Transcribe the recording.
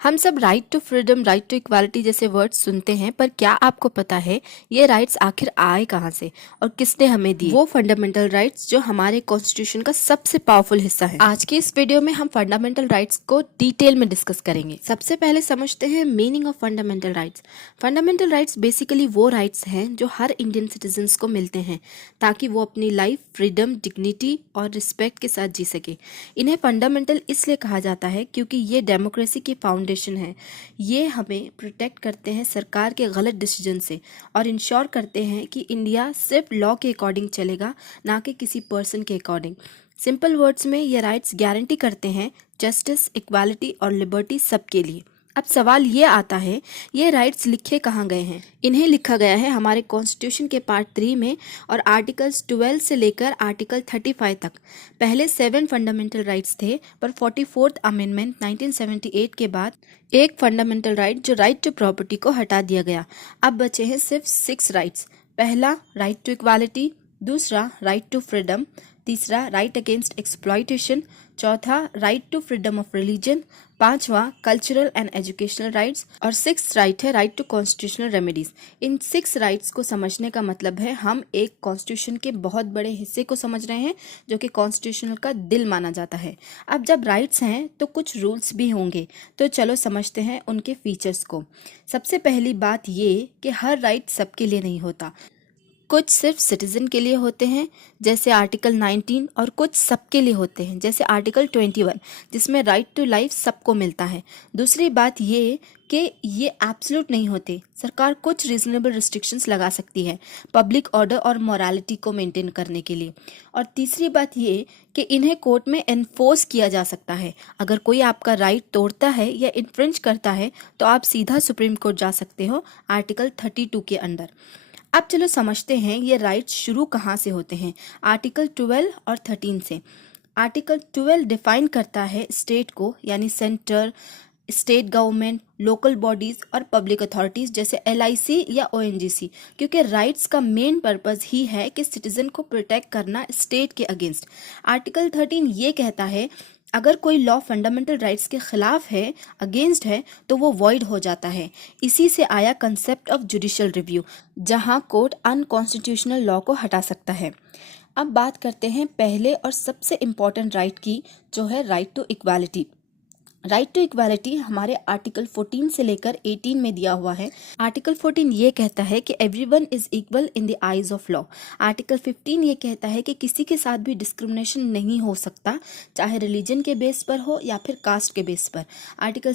हम सब right to freedom, right to equality जैसे वर्ड्स सुनते हैं, पर क्या आपको पता है ये राइट्स आखिर आए कहाँ से और किसने हमें दिए? वो फंडामेंटल राइट्स जो हमारे कॉन्स्टिट्यूशन का सबसे पावरफुल हिस्सा है। आज की इस वीडियो में हम फंडामेंटल राइट्स को डिटेल में डिस्कस करेंगे। सबसे पहले समझते हैं meaning of fundamental rights. Fundamental rights basically वो राइट्स हैं जो हर इंडियन सिटीजन्स को मिलते हैं ताकि वो अपनी लाइफ फ्रीडम, डिग्निटी और रिस्पेक्ट के साथ जी सके। इन्हें फंडामेंटल इसलिए कहा जाता है क्योंकि ये डेमोक्रेसी की फाउंडेशन है। ये हमें प्रोटेक्ट करते हैं सरकार के गलत डिसीजन से और इंश्योर करते हैं कि इंडिया सिर्फ लॉ के अकॉर्डिंग चलेगा, ना कि किसी पर्सन के अकॉर्डिंग। सिंपल वर्ड्स में ये राइट्स गारंटी करते हैं जस्टिस, इक्वालिटी और लिबर्टी सबके लिए। अब सवाल ये आता है, ये राइट्स लिखे कहाँ गए हैं? इन्हें लिखा गया है हमारे कॉन्स्टिट्यूशन के पार्ट 3 में और आर्टिकल्स 12 से लेकर आर्टिकल 35 तक। पहले 7 फंडामेंटल राइट्स थे, पर 44th अमेंडमेंट 1978 के बाद एक फंडामेंटल राइट जो राइट टू प्रॉपर्टी को हटा दिया गया। अब बचे हैं सिर्फ 6 राइट्स। पहला राइट टू इक्वालिटी, दूसरा राइट टू फ्रीडम, तीसरा राइट अगेंस्ट एक्सप्लॉयटेशन, चौथा right to freedom of religion, पांचवा कल्चरल एंड एजुकेशनल राइट्स और 6th राइट है राइट टू कॉन्स्टिट्यूशनल रेमेडीज। इन 6 राइट्स को समझने का मतलब है हम एक कॉन्स्टिट्यूशन के बहुत बड़े हिस्से को समझ रहे हैं जो कि कॉन्स्टिट्यूशन का दिल माना जाता है। अब जब राइट्स हैं तो कुछ रूल्स भी होंगे, तो चलो समझते हैं उनके फीचर्स को। सबसे पहली बात ये कि हर राइट सबके लिए नहीं होता। कुछ सिर्फ सिटीजन के लिए होते हैं जैसे आर्टिकल 19 और कुछ सबके लिए होते हैं जैसे आर्टिकल 21 जिसमें राइट टू लाइफ सबको मिलता है। दूसरी बात ये कि ये एब्सोल्यूट नहीं होते। सरकार कुछ रीजनेबल रिस्ट्रिक्शंस लगा सकती है पब्लिक ऑर्डर और मोरालिटी को मेंटेन करने के लिए। और तीसरी बात ये कि इन्हें कोर्ट में एनफोर्स किया जा सकता है। अगर कोई आपका राइट तोड़ता है या इन्फ्रिंज करता है तो आप सीधा सुप्रीम कोर्ट जा सकते हो आर्टिकल 32 के अंडर। अब चलो समझते हैं ये राइट्स शुरू कहाँ से होते हैं। आर्टिकल 12 और 13 से। आर्टिकल 12 डिफाइन करता है स्टेट को, यानी centre, state government, local bodies और पब्लिक अथॉरिटीज जैसे LIC या ONGC, क्योंकि राइट्स का मेन पर्पस ही है कि सिटीजन को प्रोटेक्ट करना स्टेट के अगेंस्ट। आर्टिकल 13 ये कहता है अगर कोई लॉ फंडामेंटल राइट्स के खिलाफ है, अगेंस्ट है, तो वो वॉइड हो जाता है। इसी से आया कंसेप्ट ऑफ जुडिशियल रिव्यू, जहां कोर्ट अनकॉन्स्टिट्यूशनल लॉ को हटा सकता है। अब बात करते हैं पहले और सबसे इम्पॉर्टेंट राइट की, जो है right to equality. Right to equality हमारे आर्टिकल 14 से लेकर 18 में दिया हुआ है। आर्टिकल 14 ये कहता है कि everyone is equal in the eyes of law. Article 15 ये कहता है कि किसी के साथ भी डिस्क्रिमिनेशन नहीं हो सकता, चाहे रिलीजन के बेस पर हो या फिर कास्ट के बेस पर। आर्टिकल